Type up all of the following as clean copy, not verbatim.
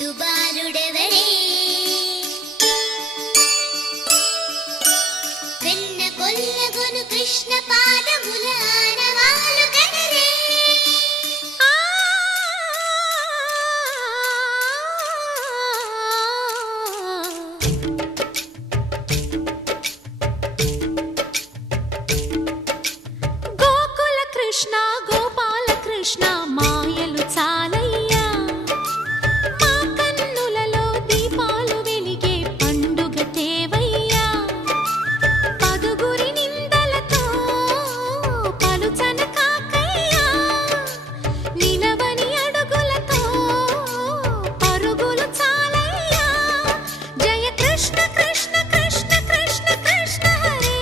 బాలుడెవరే వెన్న కొల్లగొను కృష్ణ పాదముల ఆనవాలు గనరే గోకుల కృష్ణ గోపాల కృష్ణ మాయలు చాలయ్యా మా కన్నులలో దీపాలు వెలిగే పండుగ తేవయ్యా పదుగురి నిందలతో పలుచన కాకయ్యా నిలవని అడుగులతో పరుగులు చాలయ్యా జయ కృష్ణ కృష్ణ కృష్ణ కృష్ణ కృష్ణ హరే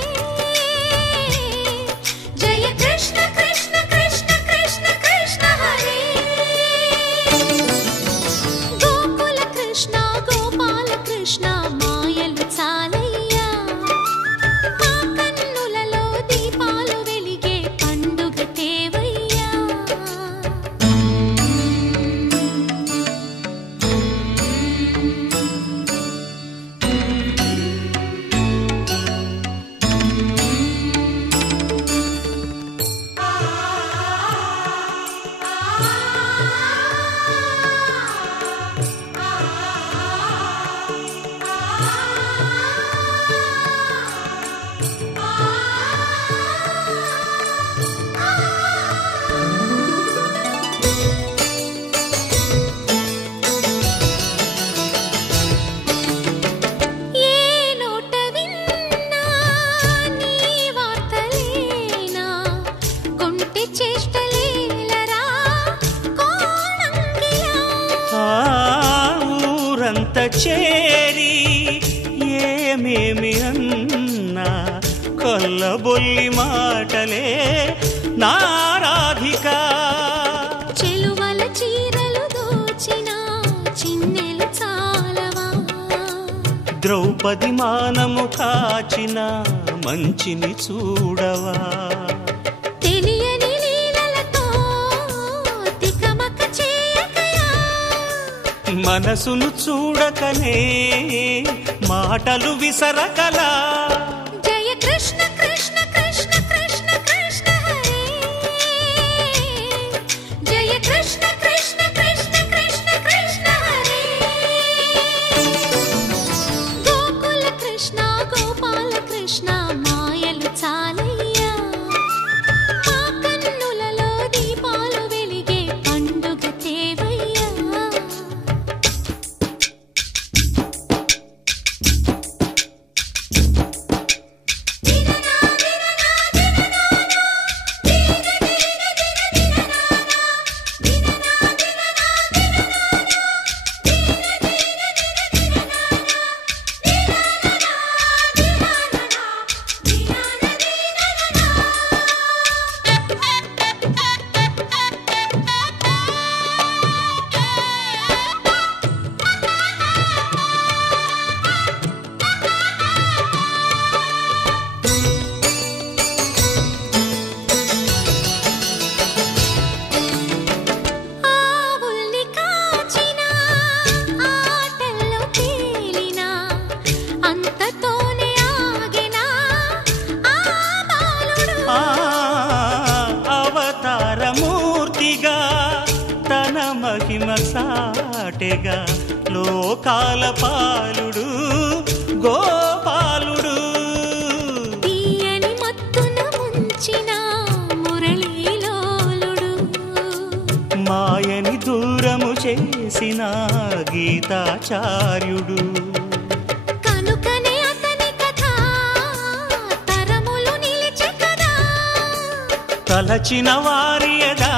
జయ కృష్ణ కృష్ణ కృష్ణ కృష్ణ కృష్ణ హరే గోకుల కృష్ణ గోపాల కృష్ణ మాయలు చాలయ్యా మా కన్నులలో దీపాలు వెలిగే పండుగ తేవయ్యా ఏ నోట విన్నా నీ వార్తలేనా కొంటె చేష్టలేలరా కోణంగిలా ఊరంత చేరి ఏమేమి అన్నా కొల్లబొల్లి మాటలే నారాధిక చెలువల చీరలు దోచిన చిన్నెలు చాలవా ద్రౌపది మానము కాచిన మంచిని చూడవా తెలియని లీలలతో తికమక చేయకయా మనసును చూడకనే మాటలు విసరకలా జయ కృష్ణ కృష్ణ కృష్ణ కృష్ణ కృష్ణ హరే జయ కృష్ణ కృష్ణ కృష్ణ కృష్ణ కృష్ణ హరే గోకుల కృష్ణ గోపాల కృష్ణ మాయలు చాలయ్యా మా కన్నులలో దీపాలు వెలిగే పండుగ తేవయ్యా ఆవుల్ని కాచిన ఆటల్లో తేలిన అంతతోనే ఆగిన ఆ బాలుడు అవతారమూర్తిగా తన మహిమ సాటెగా లోకాల పాలుడు గోపాలుడు తీయని మత్తున ముంచిన మురళీలోలుడు మాయని దూరము చేసిన గీతాచార్యుడు కనుకనే అతని కథ తరములు నిలిచె కదా తలచిన వారియదా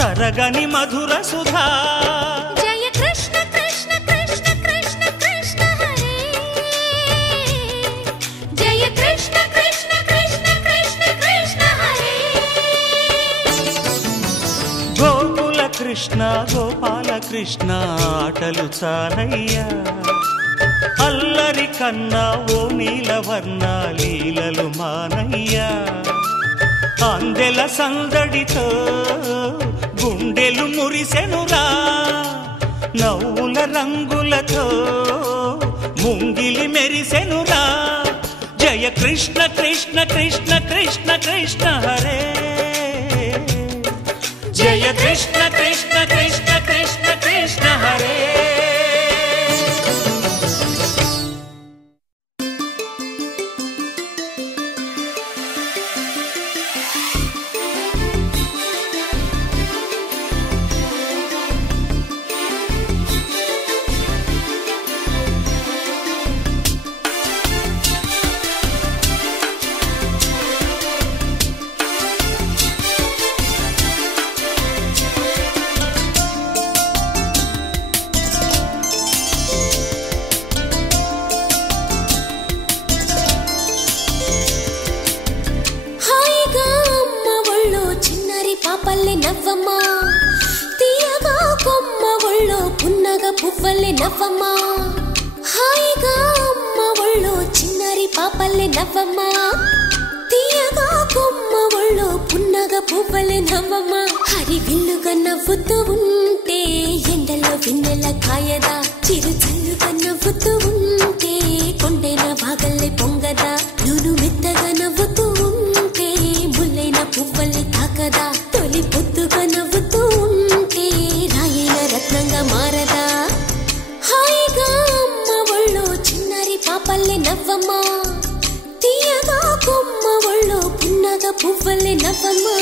తరగని మధుర సుధా జయ కృష్ణ కృష్ణ కృష్ణ కృష్ణ కృష్ణ హరే జయ కృష్ణ కృష్ణ కృష్ణ కృష్ణ కృష్ణ హరే గోకుల కృష్ణ గోపాల కృష్ణ ఆటలు చాలయ్యా అల్లరి కన్నా ఓ నీలవర్ణ లీలలు మానయ్యా అందెల సందడితో గుండెలు మురిసెనురా నవ్వుల రంగులతో ముంగిలి మెరిసెనురా జయ కృష్ణ కృష్ణ కృష్ణ కృష్ణ కృష్ణ హరే జయ కృష్ణ కృష్ణ కృష్ణ కృష్ణ కృష్ణ హరే పాపల్లె నవ్వమ్మా తీయగా కొమ్మ ఒళ్ళో పున్నగ పువ్వల్లె నవ్వమ్మా హాయిగా అమ్మ ఒళ్ళో చిన్నారి పాపల్లె నవ్వమ్మా తీయగా కొమ్మ ఒళ్ళో పున్నగ పువ్వల్లె నవ్వమ్మా హరి విల్లుగా నవ్వుతూ ఉంటే ఎండలో వెన్నెల కాయదా చిరు చల్లుగా నవ్వుతూ ఉంటే కొండైన వాగల్లె పొంగదా నూను మెత్తగా నవ్వుతూ ఉంటే ముల్లైన పువ్వల్లె తాకదా తొలి పొద్దుగా నవ్వుతూ ఉంటే రాయైన రత్నంగా మారదా హాయిగా అమ్మ ఒళ్ళో చిన్నారి పాపల్లె నవ్వమ్మా తీయగా కొమ్మ ఒళ్ళో పున్నగ పువ్వల్లె నవ్వమ్మా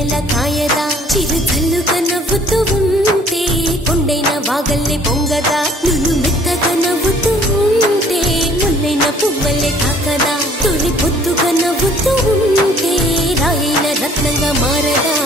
వెన్నెల కాయదా చిరు జల్లుగా నవ్వుతూ ఉంటే కొండైన వాగల్లే పొంగదా నువ్వు మెత్తగా నవ్వుతూ ఉంటే ముల్లైన పువ్వల్లే తాకదా తొలి పొద్దుగా నవ్వుతూ ఉంటే రాయైన రత్నంగా మారదా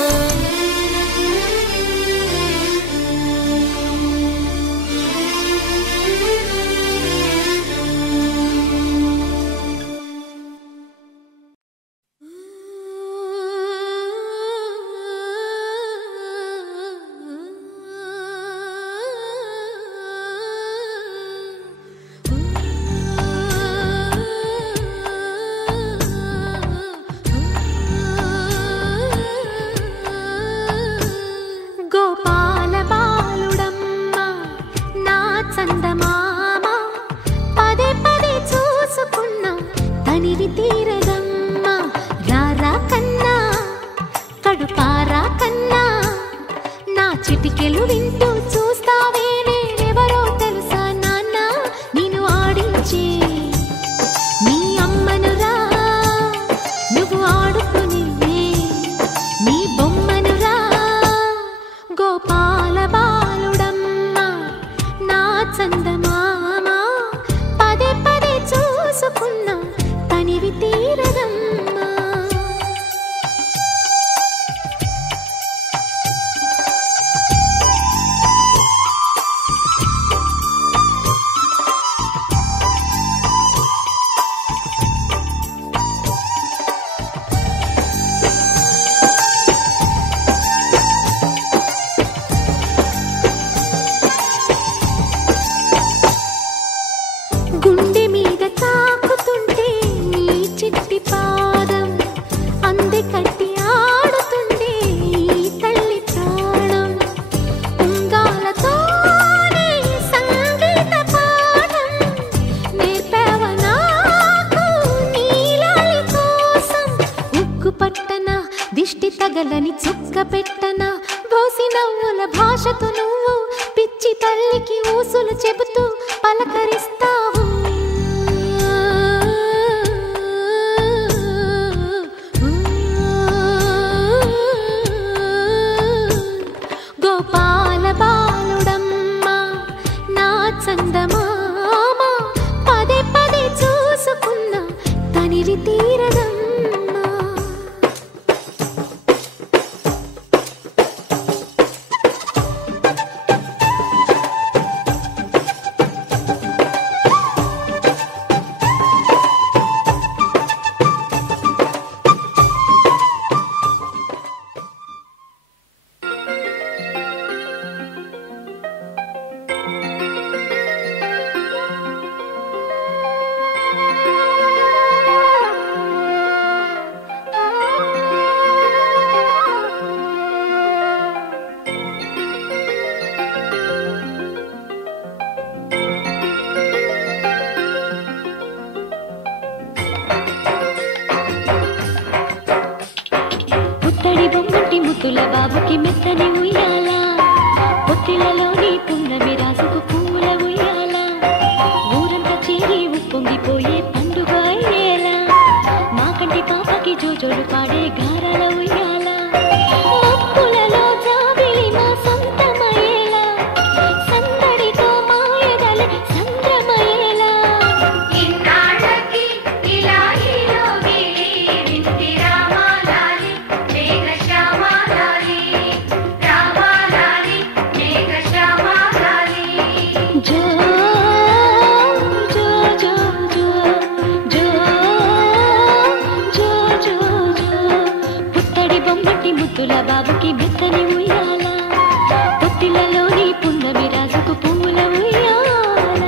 తగలని చుక్క పెట్టనా బోసి నవ్వుల భాషతో నువ్వు పిచ్చి తల్లికి ఊసులు చెబుతూ పలకరిస్తావు గోపాల బాలుడమ్మ నా చందమామ పదే పదే చూసుకున్నా తనివి తీరదమ్మ ముత్తుల బాబుకి మెత్తని ఉయ్యాల పొత్తిలలోని పున్నమి రాసుకు పూల ఉయ్యాల ఊరంతా చేరి ఉప్పొంగిపోయే పండుగ అయ్యేలా మా కంటి పాపకి జోజోడు పాడే గారాల ఉయ్యాల మప్పులలో జాబిలి మా సొంతమయ్యేలా సందడితో మాయదలే సంద్రమయ్యేలా ఇన్నాళ్ళకి ఇలా ఈలోగి వింటి రామాలాలి మేఘ శ్యామాలాలి రామాలాలి మేఘ శ్యామాలాలి జో జో జో జో జో జో జో జో పుత్తడి బొమ్మటి ముత్తుల బాబుకి మెత్తని ఉయ్యాల పొత్తిలలోని పున్నమి రాజుకు పూల ఉయ్యాల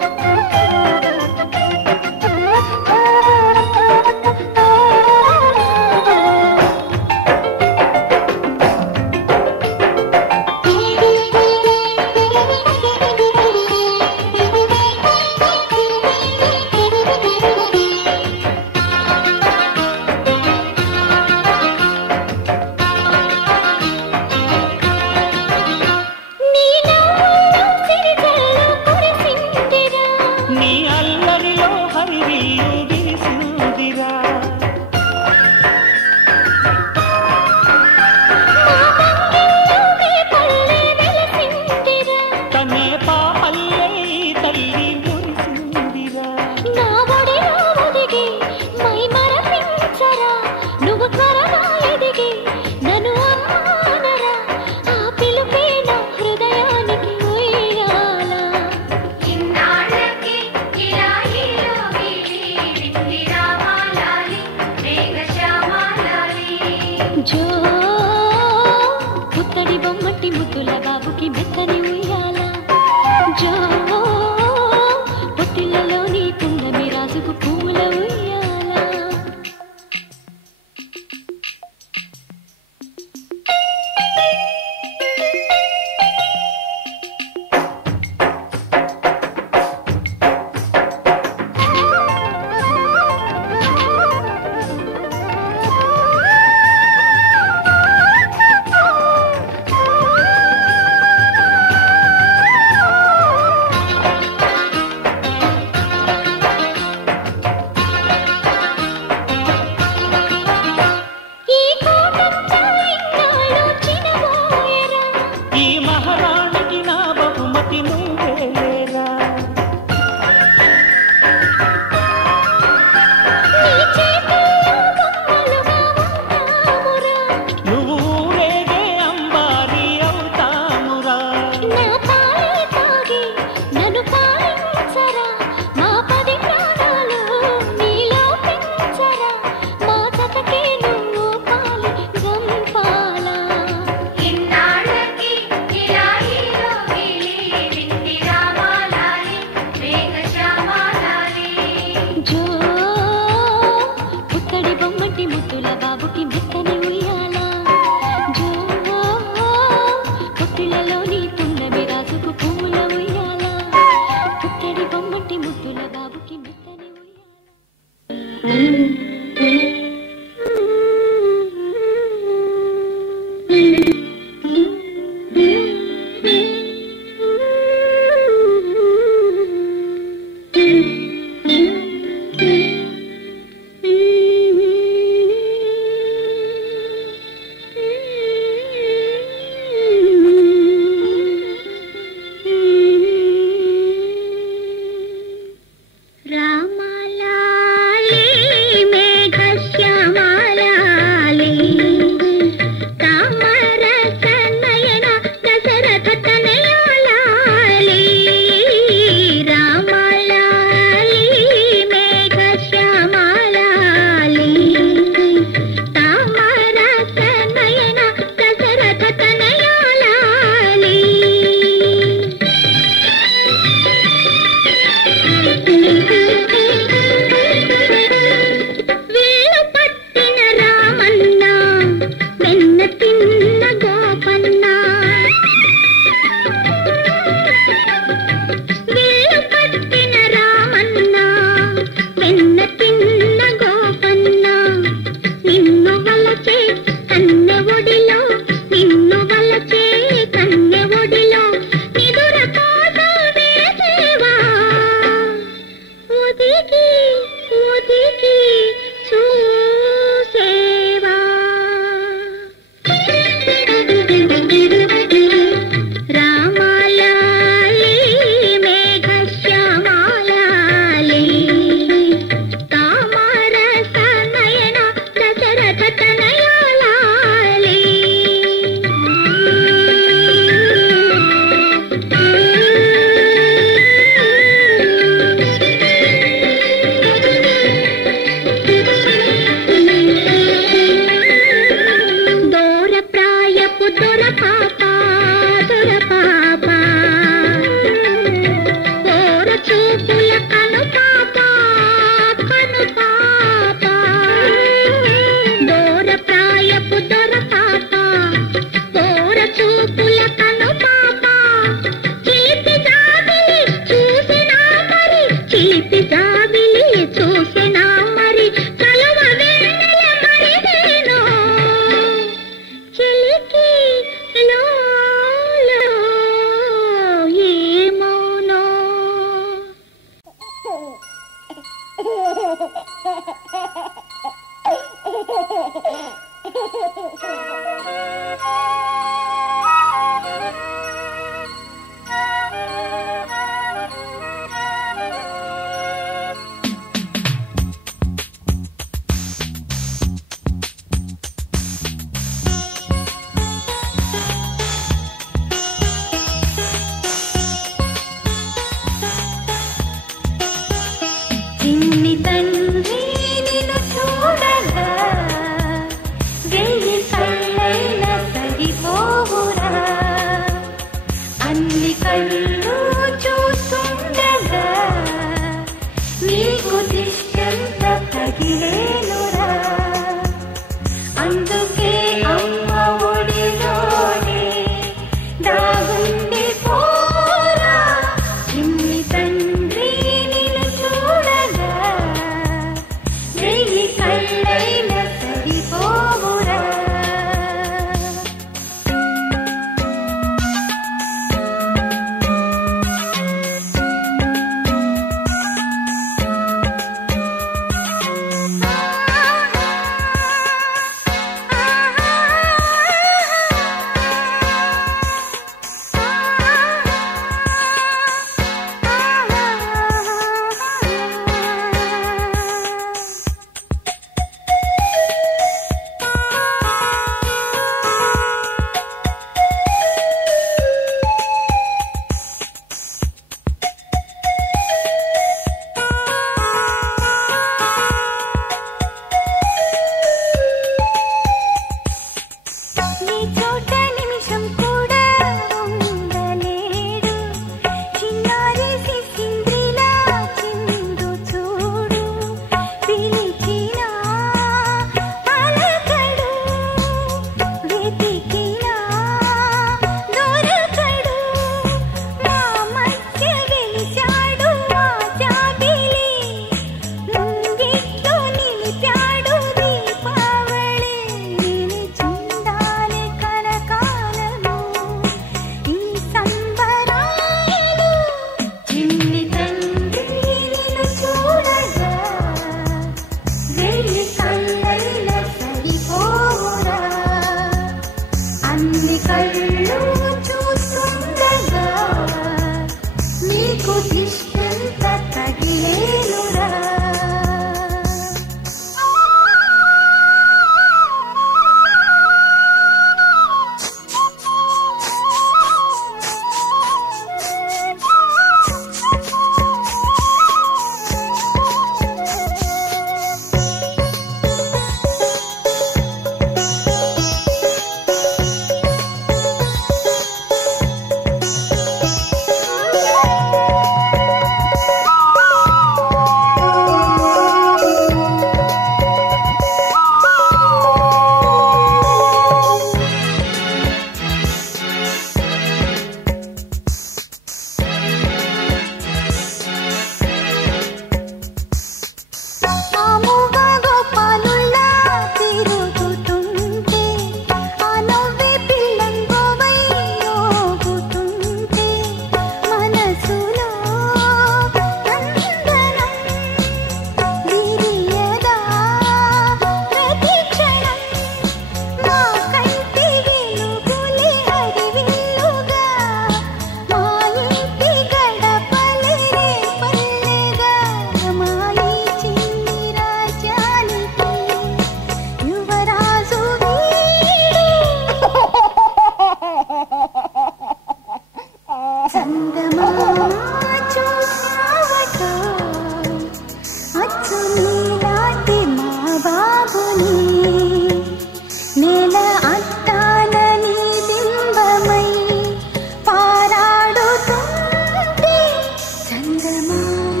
చందమామ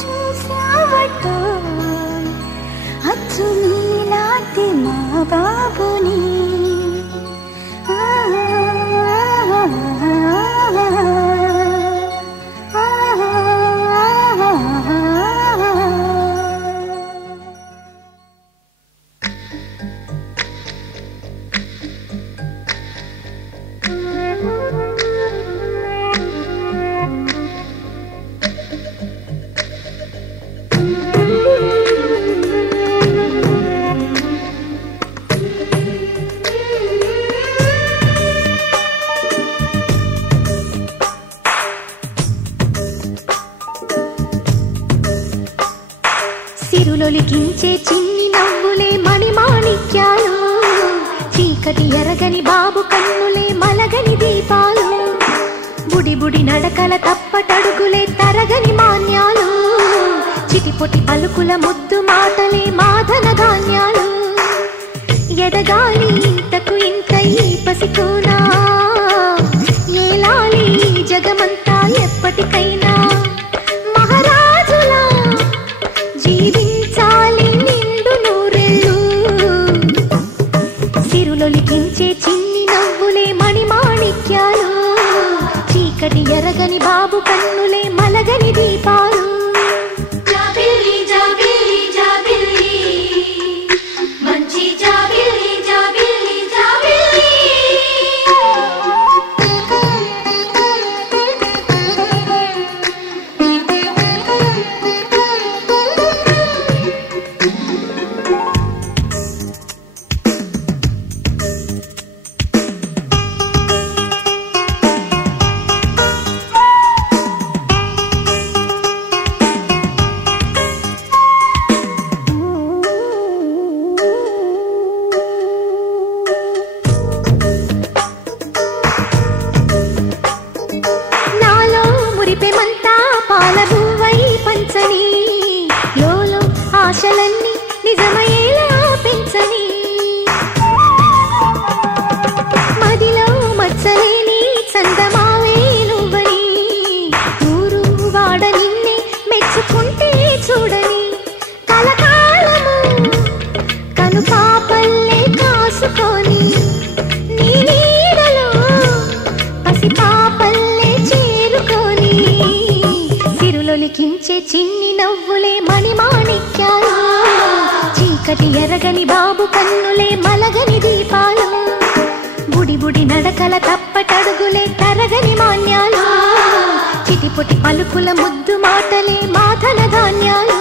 చూసావట అచ్చు నీలాంటి మా బాబుని సిరులొలికించే చిన్ని నవ్వులే మణిమాణిక్యాలు చీకటి ఎరగని బాబు కన్నులే మలగని దీపాలు బుడి బుడి నడకల తప్పటడుగులే తరగని మాన్యాలు చిటిపొటి పలుకుల ముద్దు మాటలే మాధన ధాన్యాలు ఎదగాలి ఇంతకు ఇంత ఈ పసికోనా ఏలాలి జగమంతా ఎప్పటికైనా మహారాజులా జీవించాలి నిండు నూరెళ్ళు సిరులొలికించే చిన్ని నవ్వులే మణిమాణిక్యాలు చీకటి ఎరగని బాబు కన్నులే మలగని దీపాలు జాబిల్లి జాబిల్లి జాబిల్లి మంచి జాబిల్లి జాబిల్లి జాబిల్లి ఆశలన్నీ నిజమయ్యేలా పెంచని మదిలో మచ్చలేని చందమావే నువ్వని ఊరు వాడ నిన్నే మెచ్చుకుంటే చూడని కలకాలము కను పాపల్లే కాసుకొని నీ నీడలో పసి పాపల్లే చేరుకొని సిరులొలికించే చిన్ని నవ్వులే మణిమాణిక్యాలు చీకటి ఎరగని బాబు కన్నులే మలగని దీపాలు బుడి బుడి నడకల తప్పటడుగులే తరగని మాన్యాలు చిటిపొటి పలుకుల ముద్దు మాటలే మాధన ధాన్యాలు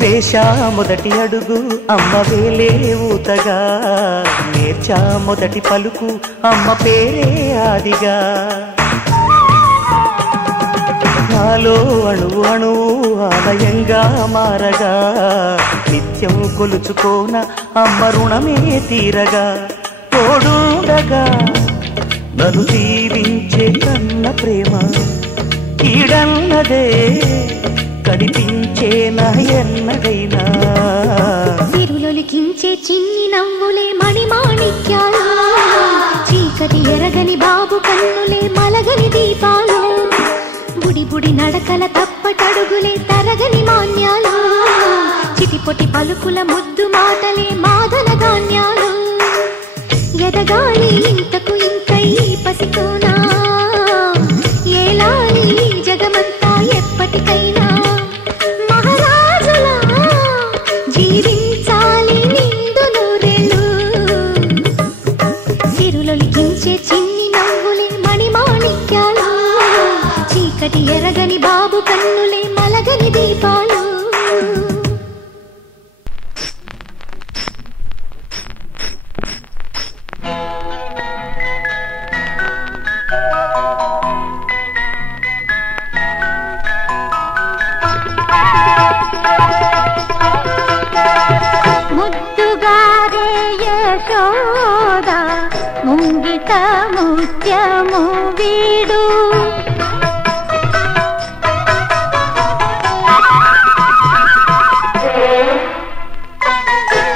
వేశా మొదటి అడుగు అమ్మ వేలే ఊతగా నేర్చా మొదటి పలుకు అమ్మ పేరే ఆదిగా నాలో అణువు అణువు ఆలయంగా మారగా నిత్యం కొలుచుకోన అమ్మ రుణమే తీరగా తోడుండగా నన్ను దీవించే కన్న ప్రేమ ఈడన్నదే కనిపించే నా ఎన్నడైనా సిరులొలికించే చిన్ని నవ్వులే మణిమాణిక్యాలు చీకటి ఎరగని బాబు కన్నులే మలగని దీపాలు బుడి బుడి నడకల తప్పటడుగులే తరగని మాన్యాలు చిటిపొటి పలుకుల ముద్దు మాటలే మాధన ధాన్యాలు ఎదగాలి ఇంతకు ఇంత ఈ పసికోనా ఏలాలి జగమంతా ఎప్పటికైనా మహారాజులా జీవించాలి నిండు నూరెళ్ళు సిరులొలికించే బాబు కన్నులే మలగని దీపాలు. ముద్దుగారే యశోద ముంగిట ముత్యము వీడు.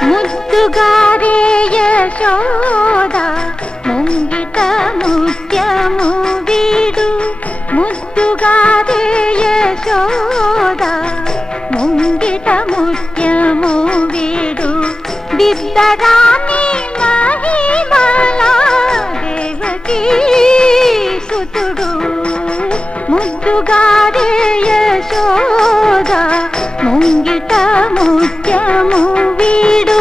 ముద్దుగారే యశోద ముంగిట ముత్యము వీడు. ముద్దుగారే యశోద ముంగిట ముత్యము వీడు. విద్దరాని మహిమల దేవకీ సుతుడు. ముద్దుగారే యశోద ముంగిట ముత్యము వీడు.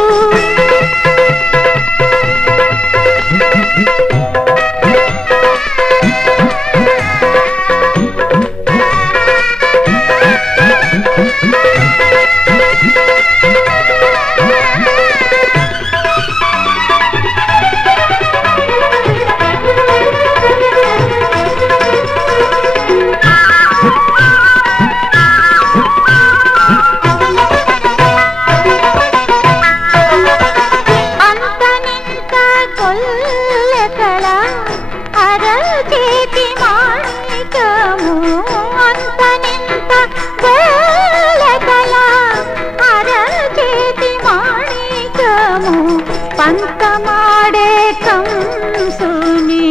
పంతమాడే కంసుని